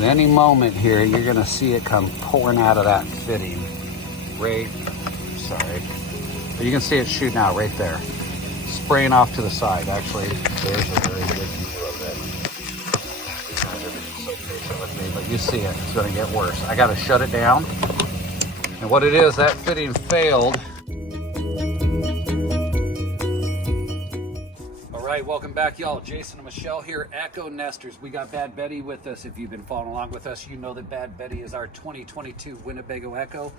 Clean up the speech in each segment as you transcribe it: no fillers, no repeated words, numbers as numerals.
At any moment here, you're gonna see it come pouring out of that fitting. Sorry. But you can see it shooting out right there. Spraying off to the side. Actually, there's a very good view of it. Everything's so patient with me, but you see it. It's gonna get worse. I gotta shut it down. And what it is, that fitting failed. All right, welcome back, y'all. Jason and Michelle here, EKKO Nesters. We got Bad Betty with us. If you've been following along with us, you know that Bad Betty is our 2022 Winnebago EKKO,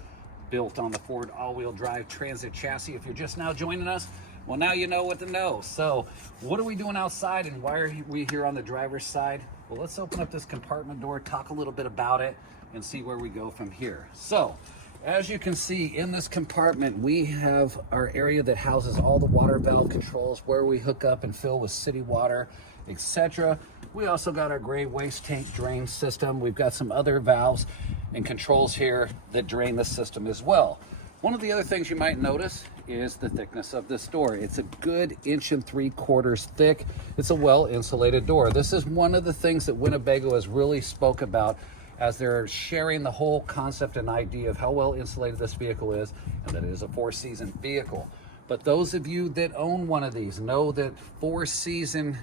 built on the Ford all-wheel drive Transit chassis. If you're just now joining us, well, now you know what to know. So what are we doing outside and why are we here on the driver's side? Well, let's open up this compartment door, talk a little bit about it, and see where we go from here. So as you can see in this compartment, we have our area that houses all the water valve controls, where we hook up and fill with city water, etc. We also got our gray waste tank drain system. We've got some other valves and controls here that drain the system as well. One of the other things you might notice is the thickness of this door. It's a good 1.75 inches thick. It's a well insulated door. This is one of the things that Winnebago has really spoke about as they're sharing the whole concept and idea of how well insulated this vehicle is, and that it is a 4-season vehicle. But those of you that own one of these know that 4-season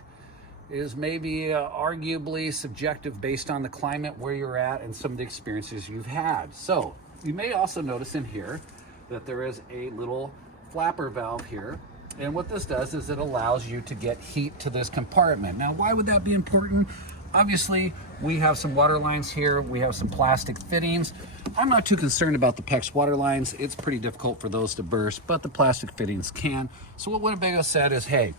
is maybe arguably subjective based on the climate where you're at and some of the experiences you've had. So you may also notice in here that there is a little flapper valve here. And what this does is it allows you to get heat to this compartment. Now, why would that be important? Obviously, we have some water lines here. We have some plastic fittings. I'm not too concerned about the PEX water lines. It's pretty difficult for those to burst, but the plastic fittings can. So what Winnebago said is, hey,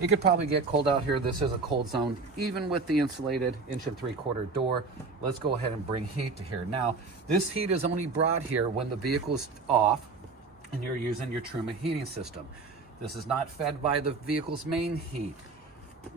it could probably get cold out here. This is a cold zone, even with the insulated 1.75 inch door. Let's go ahead and bring heat to here. Now, this heat is only brought here when the vehicle's off and you're using your Truma heating system. This is not fed by the vehicle's main heat.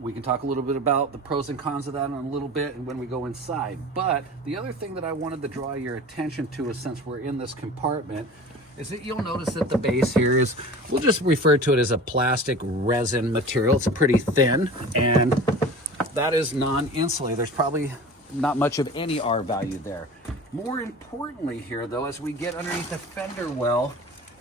We can talk a little bit about the pros and cons of that in a little bit and when we go inside. But the other thing that I wanted to draw your attention to is, since we're in this compartment, is that you'll notice that the base here is, we'll just refer to it as a plastic resin material. It's pretty thin, and that is non-insulated. There's probably not much of any R value there. More importantly here, though, as we get underneath the fender well,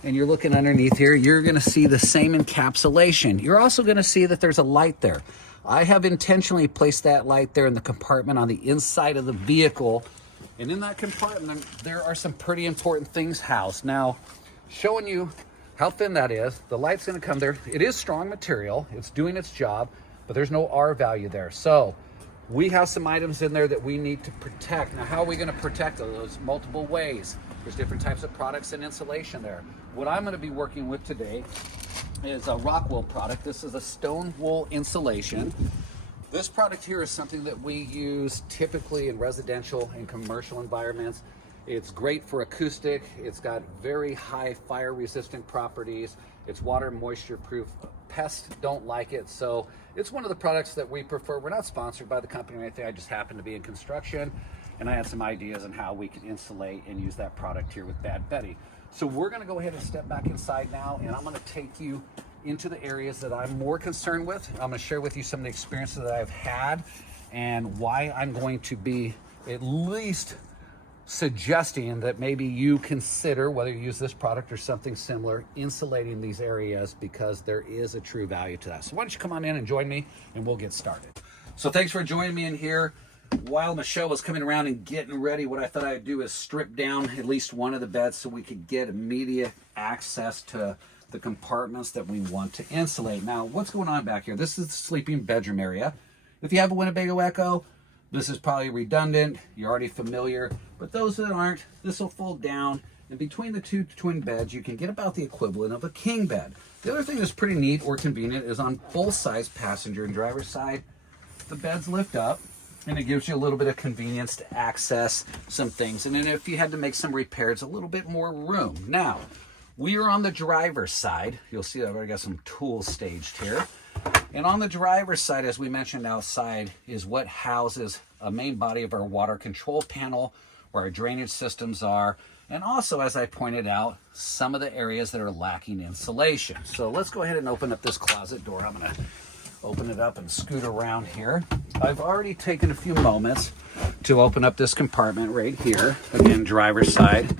and you're looking underneath here, you're gonna see the same encapsulation. You're also gonna see that there's a light there. I have intentionally placed that light there in the compartment on the inside of the vehicle. And in that compartment, there are some pretty important things housed. Now, showing you how thin that is, the light's gonna come there. It is strong material, it's doing its job, but there's no R value there. So we have some items in there that we need to protect. Now, how are we gonna protect those? Multiple ways. There's different types of products and insulation there. What I'm gonna be working with today is a Rockwool product. This is a stone wool insulation. This product here is something that we use typically in residential and commercial environments. It's great for acoustic. It's got very high fire resistant properties. It's water and moisture proof. Pests don't like it. So it's one of the products that we prefer. We're not sponsored by the company or anything. I just happen to be in construction, and I had some ideas on how we can insulate and use that product here with Bad Betty. So we're gonna go ahead and step back inside now, and I'm gonna take you into the areas that I'm more concerned with. I'm gonna share with you some of the experiences that I've had and why I'm going to be at least suggesting that maybe you consider, whether you use this product or something similar, insulating these areas, because there is a true value to that. So why don't you come on in and join me and we'll get started. So thanks for joining me in here. While Michelle was coming around and getting ready, what I thought I'd do is strip down at least one of the beds so we could get immediate access to the compartments that we want to insulate. Now, what's going on back here? This is the sleeping bedroom area. If you have a Winnebago EKKO, this is probably redundant. You're already familiar. But those that aren't, this will fold down. And between the two twin beds, you can get about the equivalent of a king bed. The other thing that's pretty neat or convenient is on both sides, passenger and driver's side, the beds lift up, and it gives you a little bit of convenience to access some things. And then if you had to make some repairs, a little bit more room. Now, we are on the driver's side. You'll see I've already got some tools staged here. And on the driver's side, as we mentioned outside, is what houses a main body of our water control panel, where our drainage systems are, and also, as I pointed out, some of the areas that are lacking insulation. So let's go ahead and open up this closet door. I'm gonna open it up and scoot around here. I've already taken a few moments to open up this compartment right here. Again, driver's side.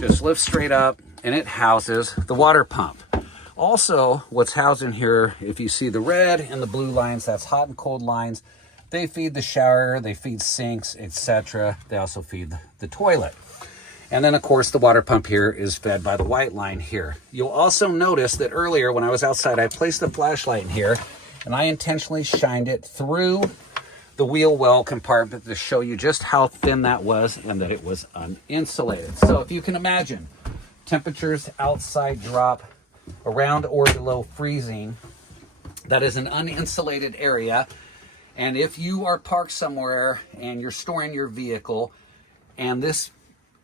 Just lift straight up, and it houses the water pump. Also, what's housed in here, if you see the red and the blue lines, that's hot and cold lines. They feed the shower, they feed sinks, etc. They also feed the toilet. And then, of course, the water pump here is fed by the white line here. You'll also notice that earlier when I was outside, I placed the flashlight in here, and I intentionally shined it through the wheel well compartment to show you just how thin that was and that it was uninsulated. So if you can imagine, temperatures outside drop around or below freezing. That is an uninsulated area. And if you are parked somewhere and you're storing your vehicle and this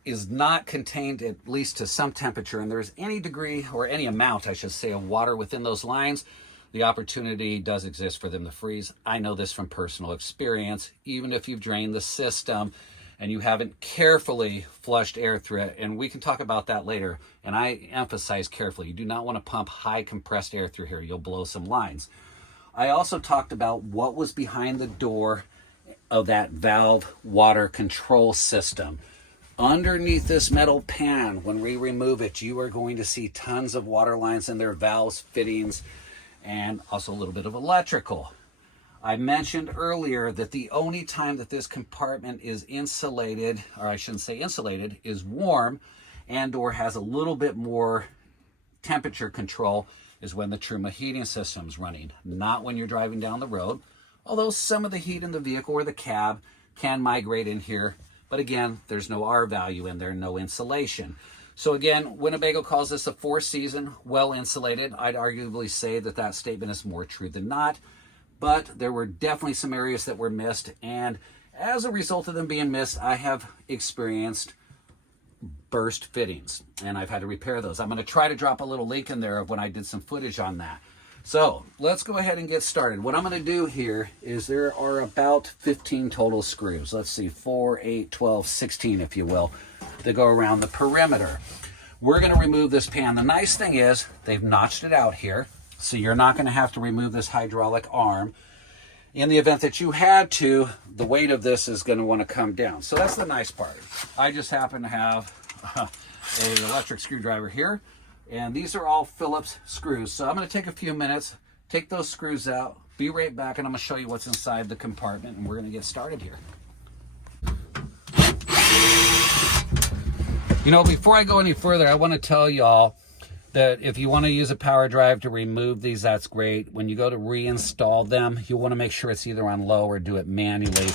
is not contained at least to some temperature, and there's any degree or any amount, I should say, of water within those lines, the opportunity does exist for them to freeze. I know this from personal experience. Even if you've drained the system and you haven't carefully flushed air through it, and we can talk about that later, and I emphasize carefully, you do not want to pump high compressed air through here. You'll blow some lines. I also talked about what was behind the door of that valve water control system. Underneath this metal pan, when we remove it, you are going to see tons of water lines in there, valves, fittings, and also a little bit of electrical. I mentioned earlier that the only time that this compartment is insulated, or I shouldn't say insulated, is warm and or has a little bit more temperature control is when the Truma heating system's running, not when you're driving down the road. Although some of the heat in the vehicle or the cab can migrate in here, but again, there's no R value in there, no insulation. So again, Winnebago calls this a 4-season, well insulated. I'd arguably say that that statement is more true than not, but there were definitely some areas that were missed, and as a result of them being missed, I have experienced burst fittings, and I've had to repair those. I'm going to try to drop a little link in there of when I did some footage on that. So let's go ahead and get started. What I'm going to do here is there are about 15 total screws. Let's see, 4, 8, 12, 16, if you will, that go around the perimeter. We're going to remove this pan. The nice thing is they've notched it out here, so you're not going to have to remove this hydraulic arm. In the event that you had to, the weight of this is going to want to come down. So that's the nice part. I just happen to have an electric screwdriver here, and these are all Phillips screws. So I'm going to take a few minutes, take those screws out, be right back, and I'm going to show you what's inside the compartment, and we're going to get started here. You know, before I go any further, I want to tell y'all that if you want to use a power drive to remove these, that's great. When you go to reinstall them, you'll want to make sure it's either on low or do it manually.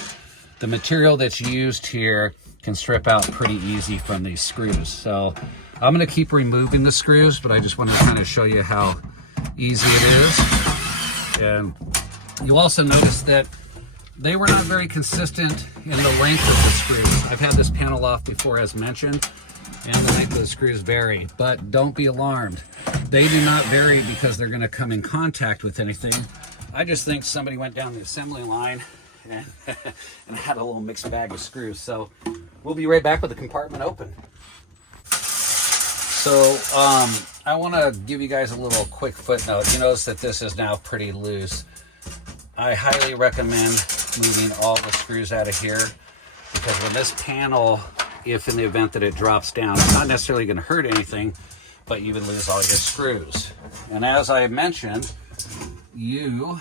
The material that's used here can strip out pretty easy from these screws. So I'm going to keep removing the screws, but I just want to kind of show you how easy it is. And you'll also notice that they were not very consistent in the length of the screws. I've had this panel off before, as mentioned, and the length of the screws vary, but don't be alarmed. They do not vary because they're going to come in contact with anything. I just think somebody went down the assembly line and, and had a little mixed bag of screws. So we'll be right back with the compartment open. So I want to give you guys a little quick footnote. You notice that this is now pretty loose. I highly recommend moving all the screws out of here, because when this panel, if in the event that it drops down, it's not necessarily going to hurt anything, but you would lose all your screws. And as I mentioned, you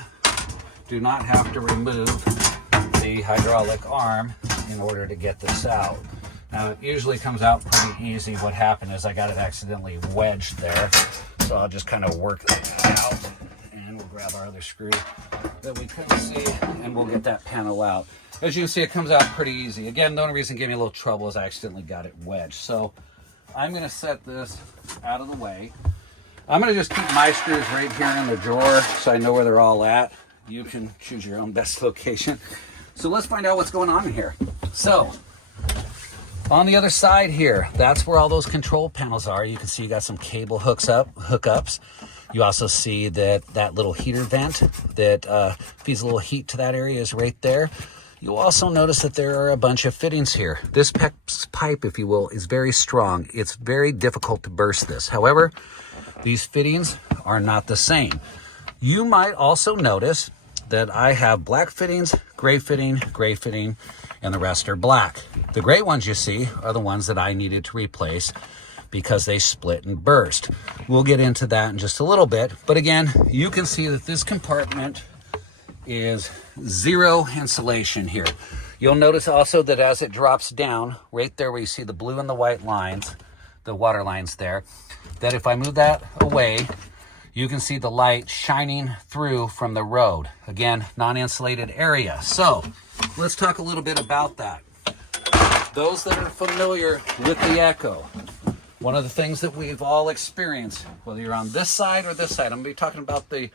do not have to remove the hydraulic arm in order to get this out. Now, it usually comes out pretty easy. What happened is I got it accidentally wedged there, so I'll just kind of work that out, and we'll grab our other screw that we couldn't see, and we'll get that panel out. As you can see, it comes out pretty easy. Again, the only reason it gave me a little trouble is I accidentally got it wedged. So I'm going to set this out of the way. I'm going to just keep my screws right here in the drawer so I know where they're all at. You can choose your own best location. So let's find out what's going on in here. So on the other side here, that's where all those control panels are. You can see you got some cable hookups. You also see that that little heater vent that feeds a little heat to that area is right there. You'll also notice that there are a bunch of fittings here. This pipe, if you will, is very strong. It's very difficult to burst this. However, these fittings are not the same. You might also notice that I have black fittings, gray fitting, and the rest are black. The gray ones you see are the ones that I needed to replace because they split and burst. We'll get into that in just a little bit, but again, you can see that this compartment is zero insulation here. You'll notice also that as it drops down, right there where you see the blue and the white lines, the water lines there, that if I move that away, you can see the light shining through from the road. Again, non-insulated area. So let's talk a little bit about that. Those that are familiar with the EKKO, one of the things that we've all experienced, whether you're on this side or this side, I'm going to be talking about the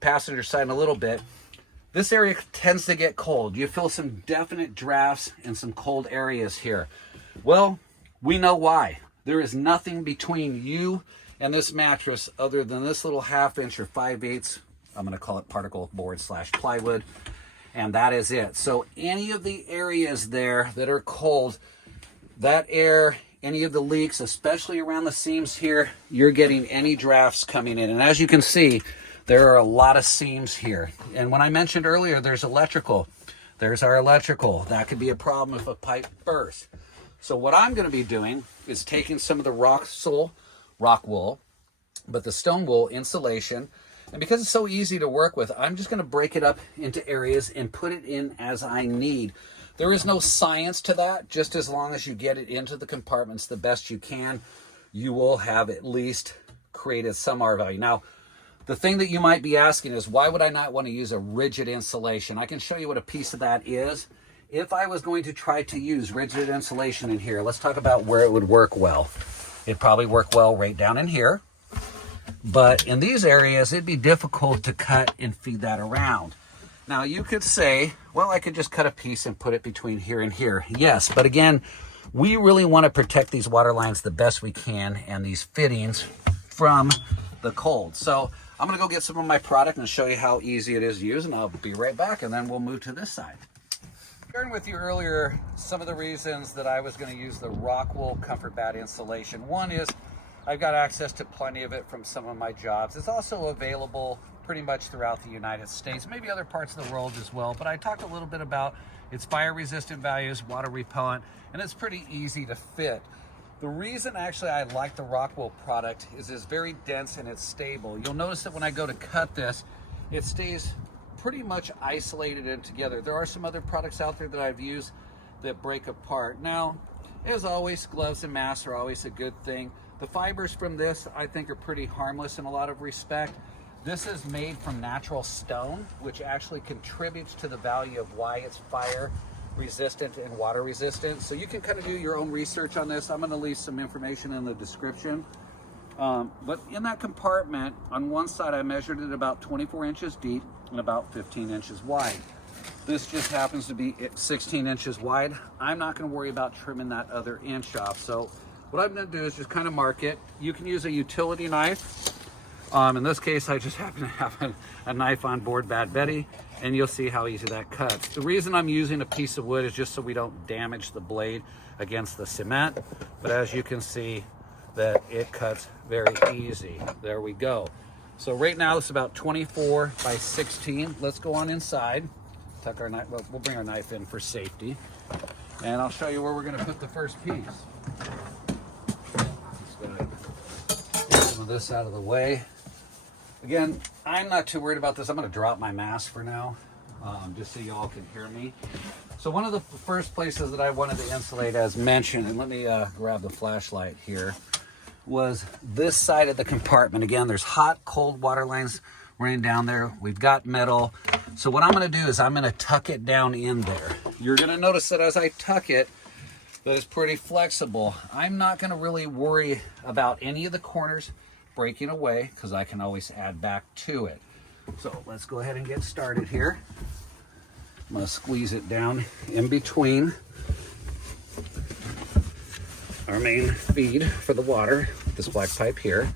passenger side in a little bit, this area tends to get cold. You feel some definite drafts in some cold areas here. Well, we know why. There is nothing between you and this mattress other than this little 1/2 inch or 5/8, I'm going to call it particle board / plywood, and that is it. So any of the areas there that are cold, that air, any of the leaks, especially around the seams here, you're getting any drafts coming in. And as you can see, there are a lot of seams here. And when I mentioned earlier, there's electrical. There's our electrical. That could be a problem if a pipe bursts. So what I'm going to be doing is taking some of the Rockwool, but the stone wool insulation, and because it's so easy to work with, I'm just going to break it up into areas and put it in as I need. There is no science to that. Just as long as you get it into the compartments the best you can, you will have at least created some R value. Now, the thing that you might be asking is, why would I not want to use a rigid insulation? I can show you what a piece of that is. If I was going to try to use rigid insulation in here, let's talk about where it would work well. It'd probably work well right down in here. But in these areas, it'd be difficult to cut and feed that around. Now, you could say, well, I could just cut a piece and put it between here and here. Yes, but again, we really want to protect these water lines the best we can and these fittings from the cold. So I'm going to go get some of my product and show you how easy it is to use, and I'll be right back, and then we'll move to this side. Sharing with you earlier some of the reasons that I was going to use the Rockwool Comfort Bed insulation. One is I've got access to plenty of it from some of my jobs. It's also available pretty much throughout the United States, maybe other parts of the world as well, but I talked a little bit about its fire resistant values, water repellent, and it's pretty easy to fit. The reason actually I like the Rockwool product is it's very dense and it's stable. You'll notice that when I go to cut this, it stays pretty much isolated and together. There are some other products out there that I've used that break apart. Now, as always, gloves and masks are always a good thing. The fibers from this, I think, are pretty harmless in a lot of respect. This is made from natural stone, which actually contributes to the value of why it's fire resistant and water resistant. So you can kind of do your own research on this. I'm going to leave some information in the description. But in that compartment, on one side, I measured it about 24 inches deep and about 15 inches wide. This just happens to be 16 inches wide. I'm not going to worry about trimming that other inch off. So what I'm going to do is just kind of mark it. You can use a utility knife. In this case, I just happen to have a knife on board Bad Betty, and you'll see how easy that cuts. The reason I'm using a piece of wood is just so we don't damage the blade against the cement. But as you can see, that it cuts very easy. There we go. So right now it's about 24 by 16. Let's go on inside. Tuck our knife. Well, we'll bring our knife in for safety, and I'll show you where we're going to put the first piece. Just going to get some of this out of the way. Again, I'm not too worried about this. I'm going to drop my mask for now, just so you all can hear me. So one of the first places that I wanted to insulate, as mentioned, and let me grab the flashlight here, was this side of the compartment. Again, there's hot, cold water lines running down there. We've got metal. So what I'm going to do is I'm going to tuck it down in there. You're going to notice that as I tuck it, that it's pretty flexible. I'm not going to really worry about any of the corners breaking away because I can always add back to it. So let's go ahead and get started here. I'm going to squeeze it down in between our main feed for the water, this black pipe here.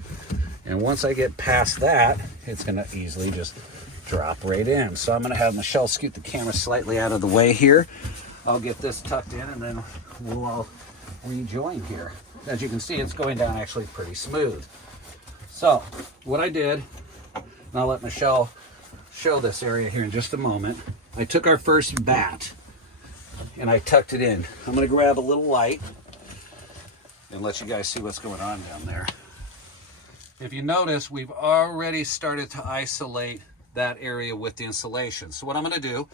And once I get past that, it's going to easily just drop right in. So I'm going to have Michelle scoot the camera slightly out of the way here. I'll get this tucked in, and then we'll all rejoin here. As you can see, it's going down actually pretty smooth. So what I did, and I'll let Michelle show this area here in just a moment. I took our first bat and I tucked it in. I'm gonna grab a little light and let you guys see what's going on down there. If you notice, we've already started to isolate that area with the insulation. So what I'm gonna do,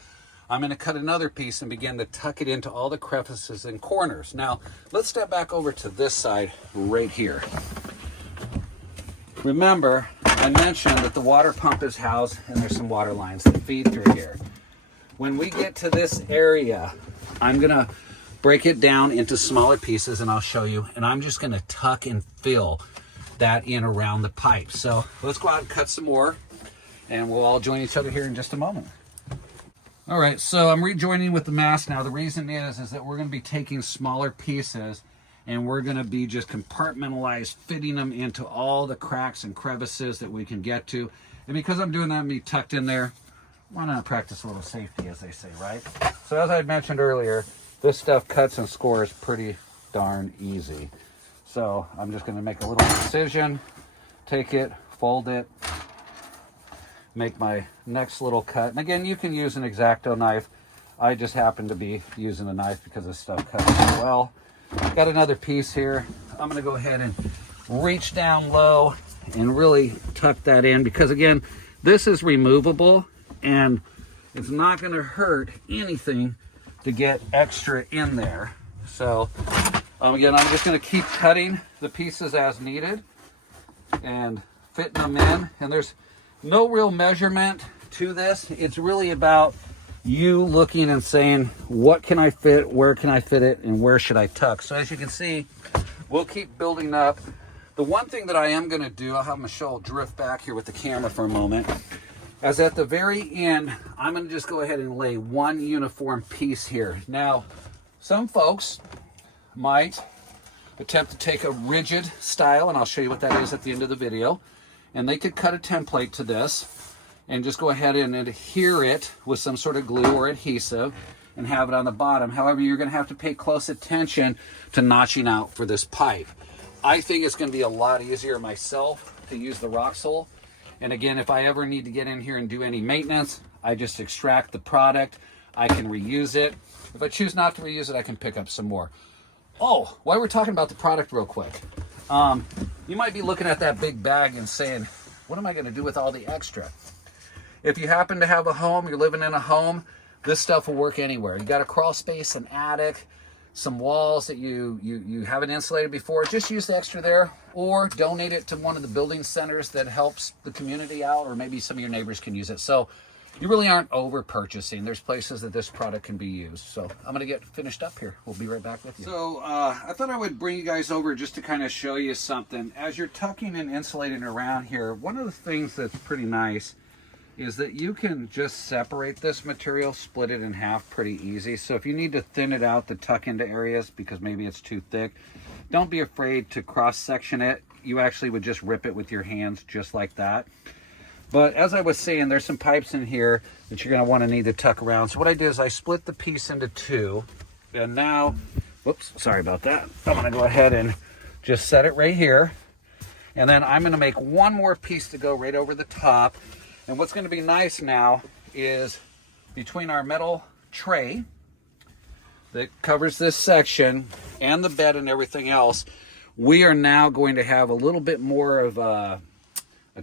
I'm gonna cut another piece and begin to tuck it into all the crevices and corners. Now, let's step back over to this side right here. Remember, I mentioned that the water pump is housed and there's some water lines that feed through here. When we get to this area, I'm gonna break it down into smaller pieces and I'll show you, and I'm just gonna tuck and fill that in around the pipe. So let's go out and cut some more and we'll all join each other here in just a moment. All right, so I'm rejoining with the mast now. The reason is that we're gonna be taking smaller pieces and we're gonna be just compartmentalized, fitting them into all the cracks and crevices that we can get to. And because I'm doing that, I'm gonna be tucked in there. Why not practice a little safety, as they say, right? So as I mentioned earlier, this stuff cuts and scores pretty darn easy. So I'm just gonna make a little incision, take it, fold it, make my next little cut. And again, you can use an X-Acto knife. I just happen to be using a knife because this stuff cuts so well. Got another piece here. I'm gonna go ahead and reach down low and really tuck that in because again, this is removable and it's not gonna hurt anything to get extra in there. So again, I'm just gonna keep cutting the pieces as needed and fitting them in. And there's no real measurement to this. It's really about you looking and saying, what can I fit, where can I fit it, and where should I tuck? So as you can see, we'll keep building up. The one thing that I am gonna do, I'll have Michelle drift back here with the camera for a moment, as at the very end, I'm gonna just go ahead and lay one uniform piece here. Now, some folks might attempt to take a rigid style, and I'll show you what that is at the end of the video, and they could cut a template to this and just go ahead and adhere it with some sort of glue or adhesive and have it on the bottom. However, you're gonna have to pay close attention to notching out for this pipe. I think it's gonna be a lot easier myself to use the Roxul. And again, if I ever need to get in here and do any maintenance, I just extract the product. I can reuse it. If I choose not to reuse it, I can pick up some more. Oh, while we're talking about the product real quick, you might be looking at that big bag and saying, what am I gonna do with all the extra? If you happen to have a home, you're living in a home, this stuff will work anywhere. You got a crawl space, an attic, some walls that you haven't insulated before, just use the extra there, or donate it to one of the building centers that helps the community out, or maybe some of your neighbors can use it. So you really aren't over purchasing. There's places that this product can be used. So I'm gonna get finished up here. We'll be right back with you. So I thought I would bring you guys over just to kind of show you something. As you're tucking and insulating around here, one of the things that's pretty nice is that you can just separate this material, split it in half pretty easy. So if you need to thin it out to tuck into areas because maybe it's too thick, don't be afraid to cross-section it. You actually would just rip it with your hands just like that. But as I was saying, there's some pipes in here that you're gonna wanna need to tuck around. So what I did is I split the piece into two, and now, whoops, sorry about that. I'm gonna go ahead and just set it right here. And then I'm gonna make one more piece to go right over the top. And what's gonna be nice now is between our metal tray that covers this section and the bed and everything else, we are now going to have a little bit more of a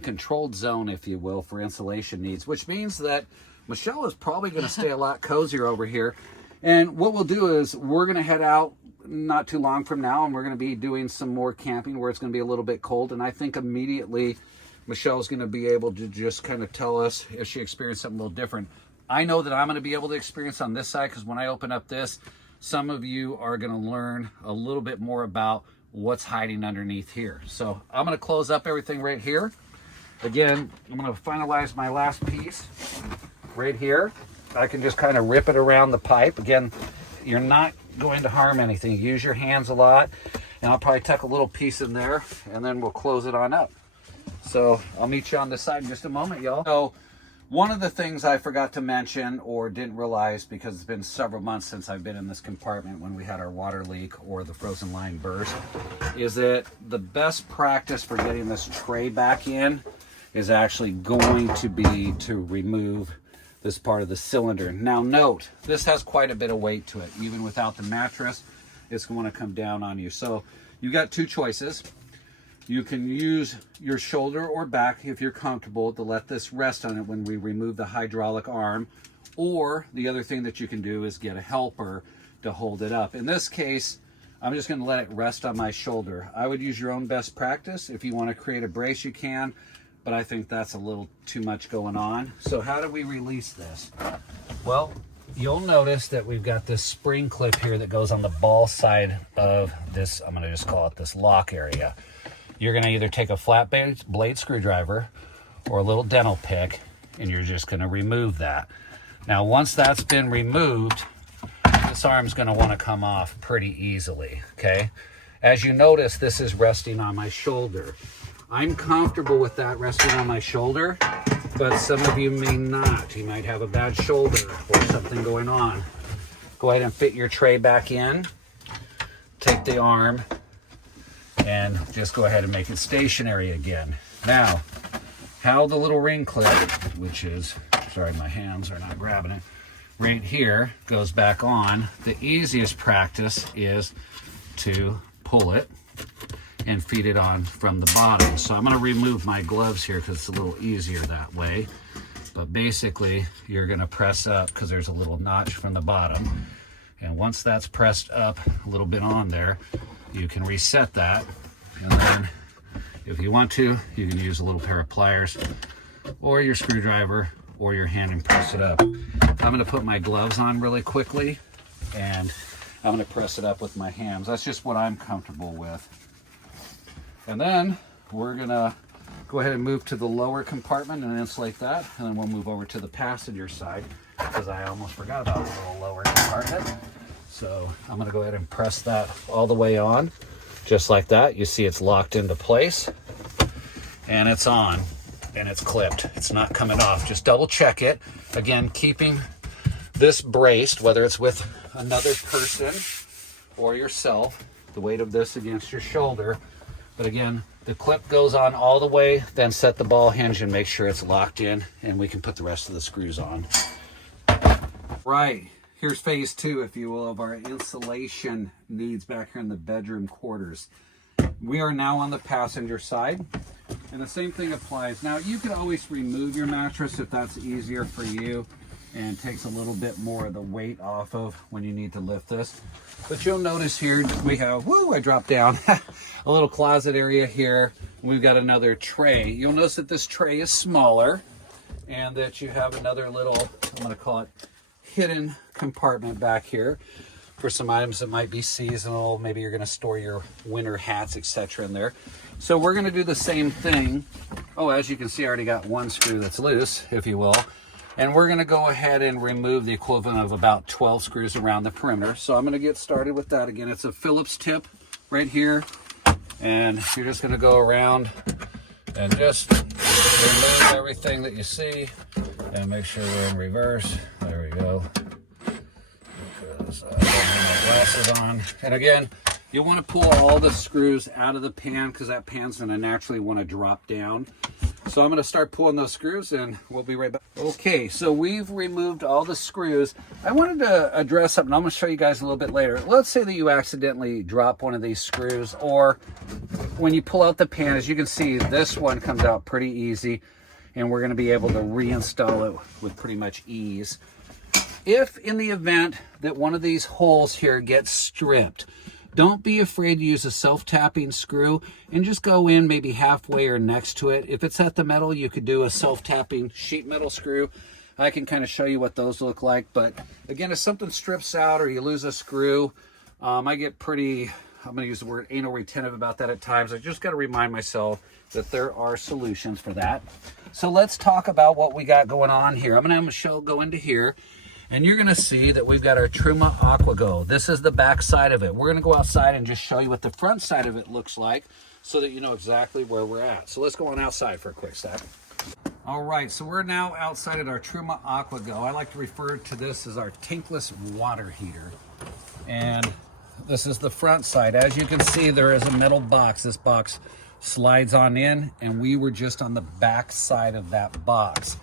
controlled zone, if you will, for insulation needs, which means that Michelle is probably gonna stay a lot cozier over here. And what we'll do is we're gonna head out not too long from now, and we're gonna be doing some more camping where it's gonna be a little bit cold. And I think immediately Michelle's gonna be able to just kind of tell us if she experienced something a little different. I know that I'm gonna be able to experience on this side, because when I open up this, some of you are gonna learn a little bit more about what's hiding underneath here. So I'm gonna close up everything right here. Again, I'm gonna finalize my last piece right here. I can just kind of rip it around the pipe. Again, you're not going to harm anything. Use your hands a lot, and I'll probably tuck a little piece in there, and then we'll close it on up. So I'll meet you on this side in just a moment, y'all. So one of the things I forgot to mention or didn't realize, because it's been several months since I've been in this compartment when we had our water leak or the frozen line burst, is that the best practice for getting this tray back in is actually going to be to remove this part of the cylinder. Now note, this has quite a bit of weight to it. Even without the mattress, it's going to come down on you. So you got two choices. You can use your shoulder or back if you're comfortable to let this rest on it when we remove the hydraulic arm. Or the other thing that you can do is get a helper to hold it up. In this case, I'm just going to let it rest on my shoulder. I would use your own best practice. If you want to create a brace, you can, but I think that's a little too much going on. So how do we release this? Well, you'll notice that we've got this spring clip here that goes on the ball side of this, I'm going to just call it this lock area. You're going to either take a flat blade screwdriver or a little dental pick, and you're just going to remove that. Now, once that's been removed, this arm's going to want to come off pretty easily, okay? As you notice, this is resting on my shoulder. I'm comfortable with that resting on my shoulder, but some of you may not. You might have a bad shoulder or something going on. Go ahead and fit your tray back in. Take the arm and just go ahead and make it stationary again. Now, how the little ring clip, which is, sorry, my hands are not grabbing it, right here goes back on. The easiest practice is to pull it and feed it on from the bottom. So I'm going to remove my gloves here because it's a little easier that way. But basically, you're going to press up because there's a little notch from the bottom. And once that's pressed up a little bit on there, you can reset that. And then if you want to, you can use a little pair of pliers or your screwdriver or your hand and press it up. I'm going to put my gloves on really quickly, and I'm going to press it up with my hands. That's just what I'm comfortable with. And then we're going to go ahead and move to the lower compartment and insulate that, and then we'll move over to the passenger side because I almost forgot about the little lower compartment. So I'm going to go ahead and press that all the way on, just like that. You see it's locked into place, and it's on. And it's clipped. It's not coming off. Just double check it. Again, keeping this braced, whether it's with another person or yourself, the weight of this against your shoulder. But again, the clip goes on all the way, then set the ball hinge and make sure it's locked in, and we can put the rest of the screws on. Right, here's phase two, if you will, of our insulation needs back here in the bedroom quarters. We are now on the passenger side. And the same thing applies. Now, you can always remove your mattress if that's easier for you and takes a little bit more of the weight off of when you need to lift this. But you'll notice here we have, I dropped down, a little closet area here. We've got another tray. You'll notice that this tray is smaller and that you have another little, I'm going to call it hidden compartment back here for some items that might be seasonal. Maybe you're going to store your winter hats, etc. in there. So we're going to do the same thing. Oh, as you can see, I already got one screw that's loose, if you will. And we're going to go ahead and remove the equivalent of about 12 screws around the perimeter. So I'm going to get started with that. Again, it's a Phillips tip right here. And you're just going to go around and just remove everything that you see. And make sure we're in reverse. There we go. Because I don't have my glasses on. And again, you want to pull all the screws out of the pan because that pan's going to naturally want to drop down. So I'm going to start pulling those screws and we'll be right back. Okay, so we've removed all the screws. I wanted to address something I'm going to show you guys a little bit later. Let's say that you accidentally drop one of these screws, or when you pull out the pan, as you can see, this one comes out pretty easy and we're going to be able to reinstall it with pretty much ease. If in the event that one of these holes here gets stripped, don't be afraid to use a self-tapping screw and just go in maybe halfway or next to it. If it's at the metal, you could do a self-tapping sheet metal screw. I can kind of show you what those look like. But again, if something strips out or you lose a screw, I get pretty, I'm going to use the word anal retentive about that at times. I just got to remind myself that there are solutions for that. So let's talk about what we got going on here. I'm going to have Michelle go into here. And you're going to see that we've got our Truma AquaGo. This is the back side of it. We're going to go outside and just show you what the front side of it looks like so that you know exactly where we're at. So let's go on outside for a quick sec. All right, so we're now outside at our Truma AquaGo. I like to refer to this as our tankless water heater. And this is the front side. As you can see, there is a metal box. This box slides on in, and we were just on the back side of that box.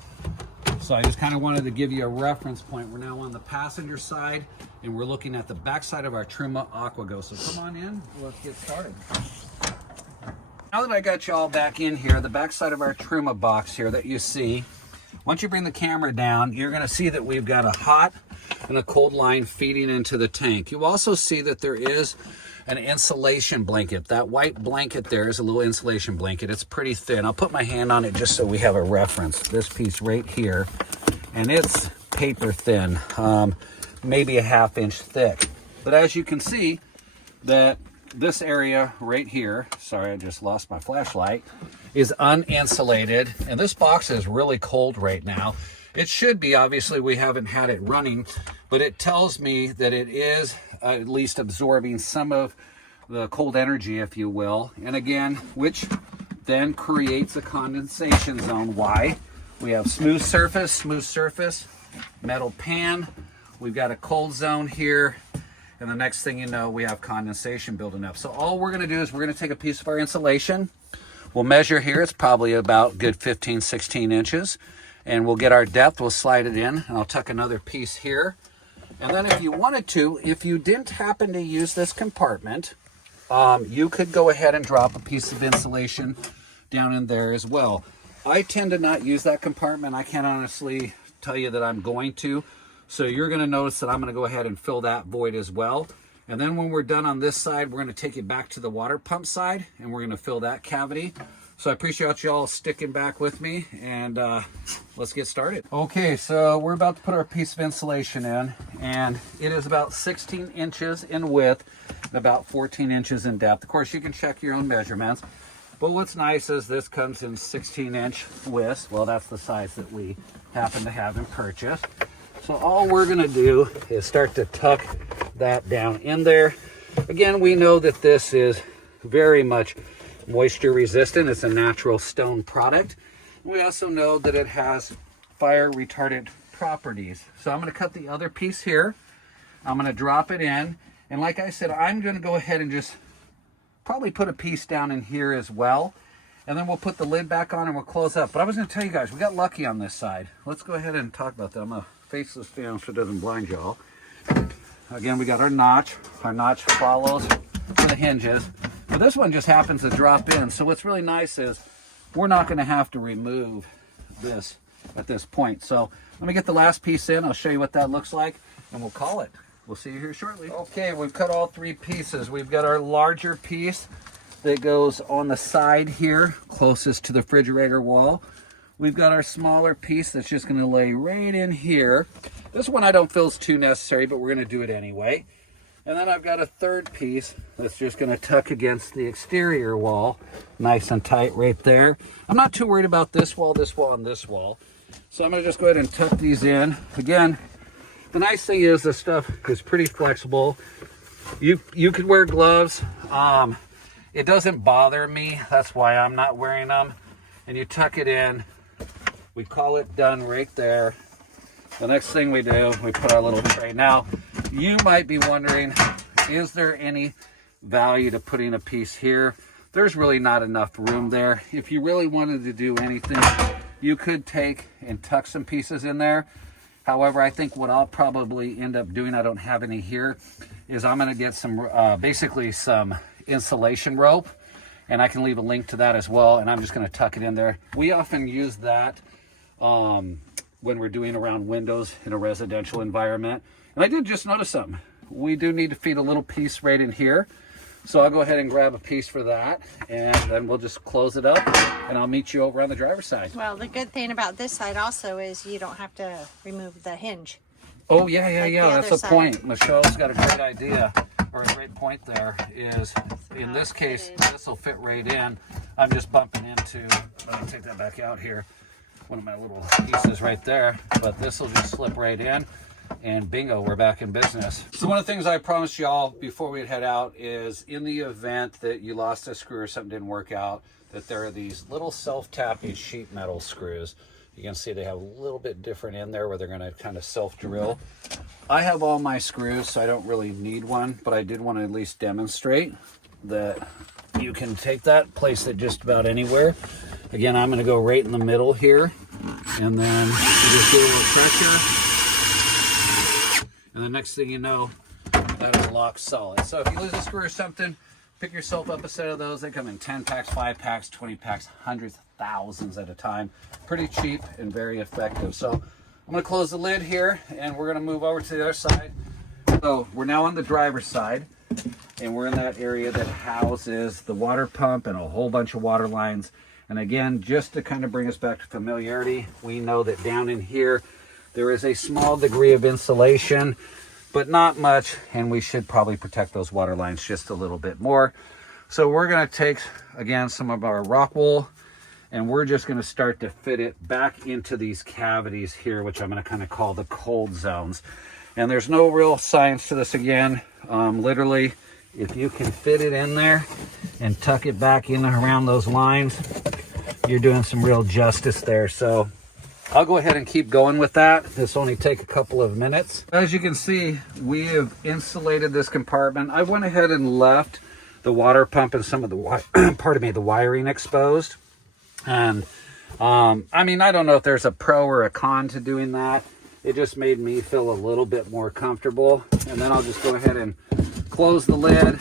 So I just kind of wanted to give you a reference point. We're now on the passenger side, and we're looking at the back side of our Truma EKKO. So come on in, let's get started. Now that I got you all back in here, the back side of our Truma box here that you see, once you bring the camera down, you're going to see that we've got a hot and a cold line feeding into the tank. You also see that there is an insulation blanket. That white blanket there is a little insulation blanket. It's pretty thin. I'll put my hand on it just so we have a reference. This piece right here, and it's paper thin, maybe a 1/2 inch thick. But as you can see, that this area right here, sorry, I just lost my flashlight, is uninsulated. And this box is really cold right now. It should be, obviously we haven't had it running, but it tells me that it is at least absorbing some of the cold energy, if you will. And again, which then creates a condensation zone. Why? We have smooth surface, metal pan. We've got a cold zone here. And the next thing you know, we have condensation building up. So all we're gonna do is we're gonna take a piece of our insulation. We'll measure here, it's probably about good 15, 16 inches. And we'll get our depth, we'll slide it in, and I'll tuck another piece here. And then if you wanted to, if you didn't happen to use this compartment, you could go ahead and drop a piece of insulation down in there as well. I tend to not use that compartment. I can't honestly tell you that I'm going to. So you're gonna notice that I'm gonna go ahead and fill that void as well. And then when we're done on this side, we're gonna take it back to the water pump side, and we're gonna fill that cavity. So I appreciate you all sticking back with me, and let's get started. Okay, so we're about to put our piece of insulation in, and it is about 16 inches in width and about 14 inches in depth. Of course, you can check your own measurements, but what's nice is this comes in 16-inch widths. Well, that's the size that we happen to have and purchase. So all we're gonna do is start to tuck that down in there. Again, we know that this is very much moisture resistant. It's a natural stone product. We also know that it has fire retardant properties. So I'm going to cut the other piece here. I'm going to drop it in. And like I said, I'm going to go ahead and just probably put a piece down in here as well. And then we'll put the lid back on and we'll close up. But I was going to tell you guys, we got lucky on this side. Let's go ahead and talk about that. I'm going to face this down so it doesn't blind y'all. Again, we got our notch. Our notch follows for the hinges. But this one just happens to drop in. So what's really nice is we're not going to have to remove this at this point. So let me get the last piece in. I'll show you what that looks like, and we'll call it. We'll see you here shortly. Okay, we've cut all 3 pieces. We've got our larger piece that goes on the side here, closest to the refrigerator wall. We've got our smaller piece that's just going to lay right in here. This one I don't feel is too necessary, but we're going to do it anyway. And then I've got a third piece that's just going to tuck against the exterior wall, nice and tight right there. I'm not too worried about this wall, and this wall. So I'm going to just go ahead and tuck these in. Again, the nice thing is this stuff is pretty flexible. You could wear gloves. It doesn't bother me. That's why I'm not wearing them. And you tuck it in. We call it done right there. The next thing we do, we put our little tray. Now, you might be wondering, is there any value to putting a piece here? There's really not enough room there. If you really wanted to do anything, you could take and tuck some pieces in there. However, I think what I'll probably end up doing, I don't have any here, is I'm gonna get some, basically some insulation rope, and I can leave a link to that as well, and I'm just gonna tuck it in there. We often use that when we're doing around windows in a residential environment. And I did just notice something. We do need to feed a little piece right in here. So I'll go ahead and grab a piece for that, and then we'll just close it up, and I'll meet you over on the driver's side. Well, the good thing about this side also is you don't have to remove the hinge. Oh, yeah. That's the point. Michelle's got a great idea, or a great point there, is in this case, this will fit right in. I'm just bumping into, I'll take that back out here, one of my little pieces right there, but this will just slip right in, and bingo, we're back in business. So one of the things I promised y'all before we head out is, in the event that you lost a screw or something didn't work out, that there are these little self-tapping sheet metal screws. You can see they have a little bit different in there where they're going to kind of self-drill. I have all my screws, so I don't really need one, but I did want to at least demonstrate that you can take that, place it just about anywhere, Again, I'm going to go right in the middle here, and then you just do a little pressure, and the next thing you know, that is locked solid. So if you lose a screw or something, pick yourself up a set of those. They come in 10 packs, 5 packs, 20 packs, hundreds, thousands at a time. Pretty cheap and very effective. So I'm going to close the lid here, and we're going to move over to the other side. So we're now on the driver's side, and we're in that area that houses the water pump and a whole bunch of water lines. And again, just to kind of bring us back to familiarity, we know that down in here, there is a small degree of insulation, but not much, and we should probably protect those water lines just a little bit more. So we're going to take, again, some of our Rockwool, and we're just going to start to fit it back into these cavities here, which I'm going to kind of call the cold zones. And there's no real science to this again. Literally, if you can fit it in there and tuck it back in around those lines, you're doing some real justice there. So I'll go ahead and keep going with that. This will only take a couple of minutes. As you can see, we have insulated this compartment. I went ahead and left the water pump and some of the the wiring exposed. And I mean, I don't know if there's a pro or a con to doing that. It just made me feel a little bit more comfortable. And then I'll just go ahead and close the lid.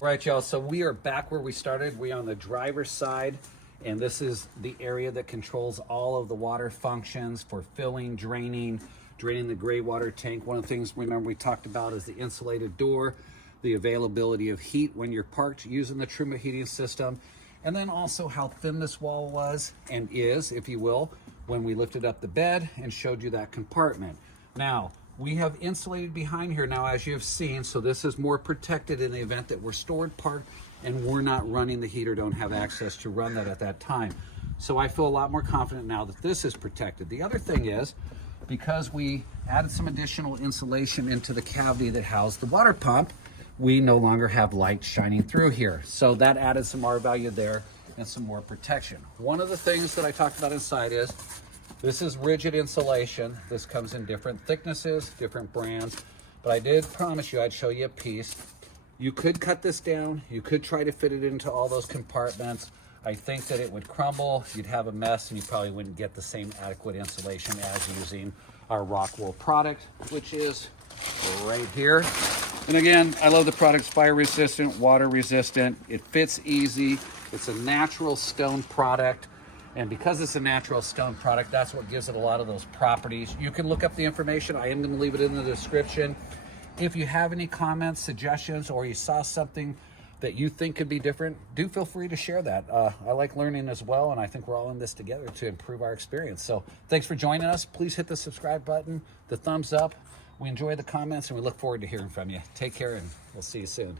Right, y'all, so we are back where we started. We're on the driver's side, and this is the area that controls all of the water functions for filling, draining the gray water tank. One of the things, remember, we talked about is the insulated door, the availability of heat when you're parked using the Truma heating system, and then also how thin this wall was and is, if you will, when we lifted up the bed and showed you that compartment. Now, we have insulated behind here now, as you've seen, so this is more protected in the event that we're stored, parked, and we're not running the heat or don't have access to run that at that time. So I feel a lot more confident now that this is protected. The other thing is, because we added some additional insulation into the cavity that housed the water pump, we no longer have light shining through here. So that added some R value there and some more protection. One of the things that I talked about inside is, this is rigid insulation. This comes in different thicknesses, different brands, but I did promise you I'd show you a piece. You could cut this down. You could try to fit it into all those compartments. I think that it would crumble. You'd have a mess, and you probably wouldn't get the same adequate insulation as using our Rockwool product, which is right here. And again, I love the product's fire resistant, water resistant. It fits easy. It's a natural stone product. And because it's a natural stone product, that's what gives it a lot of those properties. You can look up the information. I am going to leave it in the description. If you have any comments, suggestions, or you saw something that you think could be different, do feel free to share that. I like learning as well, and I think we're all in this together to improve our experience. So thanks for joining us. Please hit the subscribe button, the thumbs up. We enjoy the comments, and we look forward to hearing from you. Take care, and we'll see you soon.